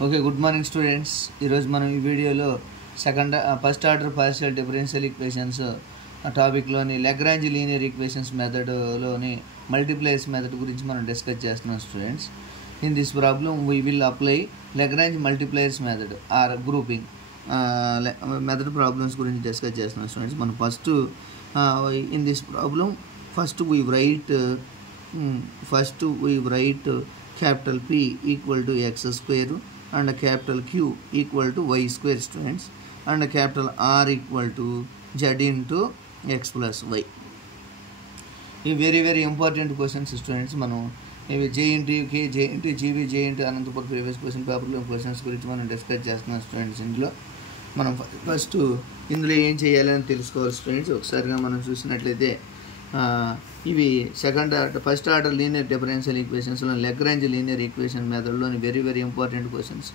Okay, good morning students. ఈరోజు మనం ఈ వీడియోలో first order partial differential equations టాపిక్లోని లెగ్రాంజ్ లీనియర్ ఈక్వేషన్స్ మెథడ్లోని మల్టిప్లైయర్స్ మెథడ్ గురించి మనం డిస్కస్ చేస్తున్నాం students. In this problem we will apply Lagrange multipliers method or grouping method problems గురించి డిస్కస్ చేస్తున్నాం స్టూడెంట్స్. మనం in this problem first we write capital P equal to x square and capital Q equal to y square students, and capital R equal to z into x plus y. ఈ very important questions students. మనం ఇవి J into K, J into GV, J into Anantapur previous question పేపర్లో questions గురించి మనం discuss చేస్తున్నాం students. ఇందులో మనం first ఇందులో ఏం చేయాలని తెలుసుకోవాలి స్టూడెంట్స్. ఒకసారిగా మనం చూసినట్లయితే ఇవి ఫస్ట్ ఆర్డర్ లీనియర్ డిఫరెన్షియల్ ఈక్వేషన్స్లో లెగ్రాంజ్ లీనియర్ ఈక్వేషన్ మెథడ్లోని very important questions.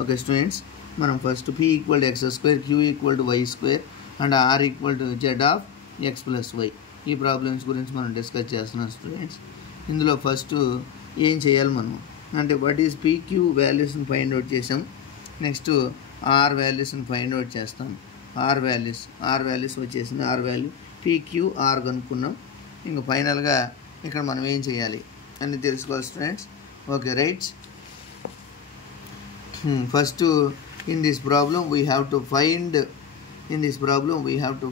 Okay students, మనం first P equal to X square, Q equal to Y square and R equal to Z of X plus Y, ఈ problems గురించి మనం discuss చేస్తున్నాం students. ఇందులో first ఏం చేయాలి మనం అంటే వాట్ ఈజ్ PQ వాల్యూస్ని ఫైండ్ అవుట్ చేసాం. నెక్స్ట్ R వాల్యూస్ని ఫైండ్ అవుట్ చేస్తాం. R వాల్యూస్ వచ్చేసింది. R వాల్యూ PQR కనుక్కున్నాం. ఇంకా ఫైనల్గా ఇక్కడ మనం ఏం చేయాలి అని తెలుసుకోవాలి students. Okay right, first in this problem we have to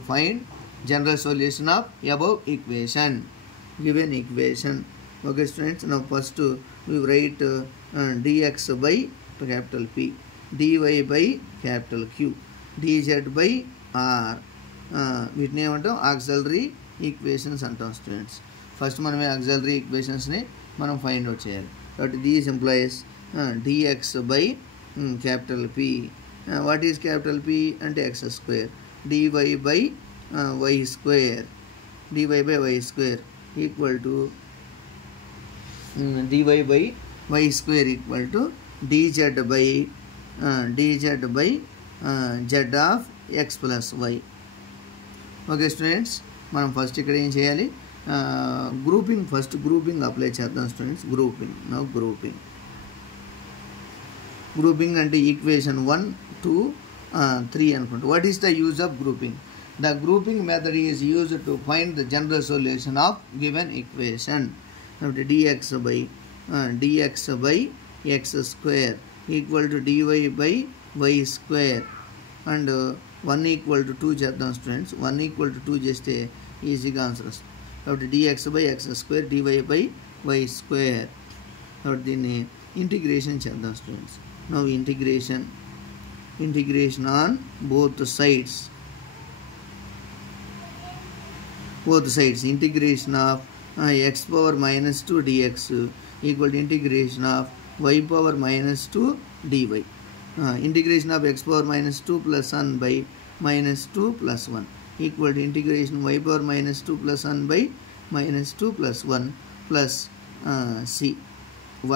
find general solution of above equation, given equation. Okay students, now first we write dx by capital P, dy by capital Q, dz by R. వీటిని ఏమంటాం auxiliary equations అంటాం students. First మనమే auxiliary ఈక్వేషన్స్ని మనం find out చేయాలి. కాబట్టి this implies dx by capital P, what is capital P అంటే x square, dy by y square equal to dz by z of X plus y. Okay students, మనం first ఇక్కడ ఏం చేయాలి, grouping apply చేద్దాం students. Grouping అంటే equation 1, 2, 3 అనుకుంటా. What is the use of grouping? The grouping method is used to find the general solution of given equation. dx by x square equal to dy by y square and 1 equal to 2 చేద్దాం students. 1 equal to 2 చేస్తే ఈజీగా answer వస్తుంది. కాబట్టి dx by x square, dy by y square. కాబట్టి దీన్ని integration చేద్దాం students. Now integration on both sides. Integration of x power minus 2 dx equal to integration of y power minus 2 dy. Integration of x power minus 2 plus 1 by minus 2 plus 1 equal to integration y power minus 2 plus 1 by minus 2 plus 1 plus c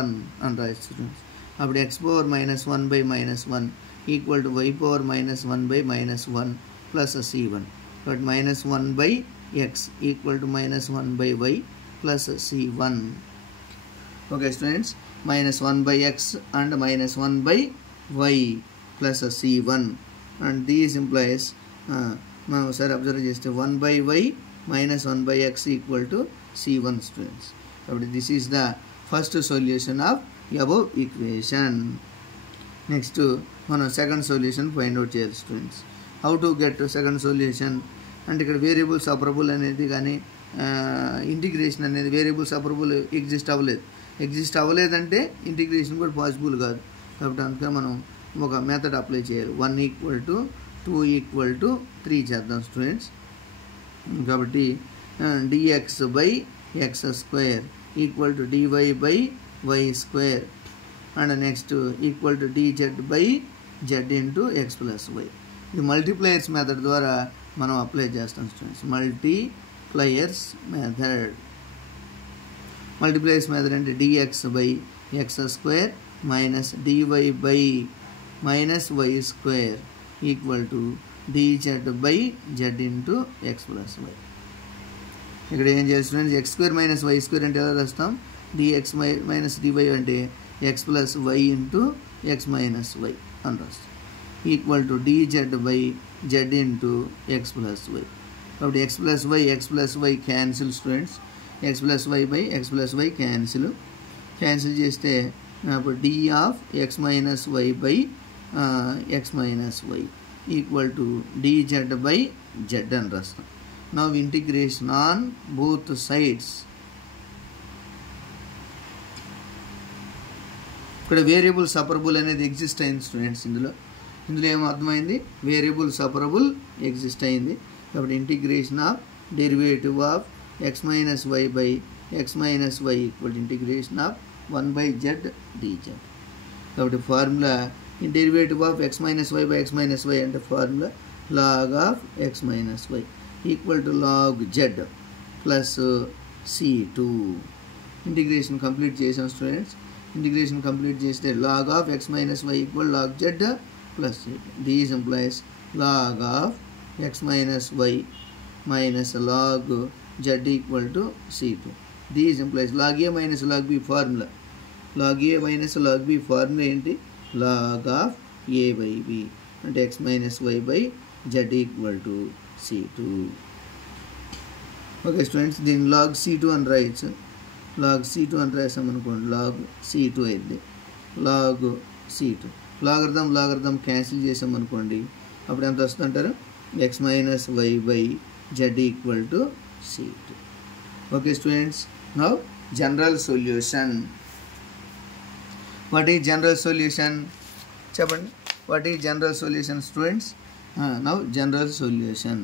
1 and right students. Now x power minus 1 by minus 1 equal to y power minus 1 by minus 1 plus c1. But minus 1 by x equal to minus 1 by y plus c1. Okay students, minus 1 by x and minus 1 by y plus c1, and these implies మనం ఒకసారి observe చేస్తే 1 by y minus 1 by x equal to c1 students. కాబట్టి this is the first solution of above equation. Next మనం second solution find out చేయాలి students. How to get second solution అంటే ఇక్కడ variable separable అనేది కానీ integration అనేది variable separable exist అవ్వలేదంటే integration కూడా possible కాదు. కాబట్టి అందుకే మనం ఒక మెథడ్ అప్లై చేయాలి. 1 ఈక్వల్ టు 2 ఈక్వల్ టు 3 చేద్దాం స్టూడెంట్స్. కాబట్టి dx by x square equal to dy by y square and next equal to dz by z into x plus y. ఇది మల్టీప్లయర్స్ మెథడ్ ద్వారా మనం అప్లై చేస్తాం students. Multipliers method అంటే dx by x square minus dy by minus y square equal to dz by z into x plus y. ఇక్కడ ఏం చేస్తున్నాం, x square minus y square అంటే ఎలా రాస్తాం, dx మైనస్ dy అంటే x plus why into x minus y అని రాస్తాం equal to dz by z into x plus y. కాబట్టి x plus y cancel students, x plus y by x plus y cancel చేస్తే అప్పుడు d of x minus y by x minus y equal to dz by z అని రాస్తాం. Now integration on both sides. ఇక్కడ variable separable అనేది exist అయింది students. ఇందులో ఏమో అర్థమైంది, వేరియబుల్ సపరబుల్ ఎగ్జిస్ట్ అయింది. కాబట్టి integration of derivative of x minus y by x minus y equal to integration of 1 by z dz. కాబట్టి formula derivative of x minus y by x minus y అంటే formula log of x minus y equal to log z plus c2. Integration complete చేసాం students. Integration complete చేస్తే log of x minus y equal log z plus c2. These implies log of x minus y minus log z equal to c2. These implies log a minus log b formula. Log a minus log b formula ఏంటి? log of a by b అంటే x minus y by z equal to c2. Okay students, దీన్ని log c2 అని రాయొచ్చు. log c2 అని రాసామనుకోండి log c2 అయింది. log c2 logarithm cancel చేసామనుకోండి అప్పుడు ఎంత వస్తుందంటారు? x minus y by z equal to c2. Okay students, now general solution. What is general solution చెప్పండి. What is general solution students? Now general solution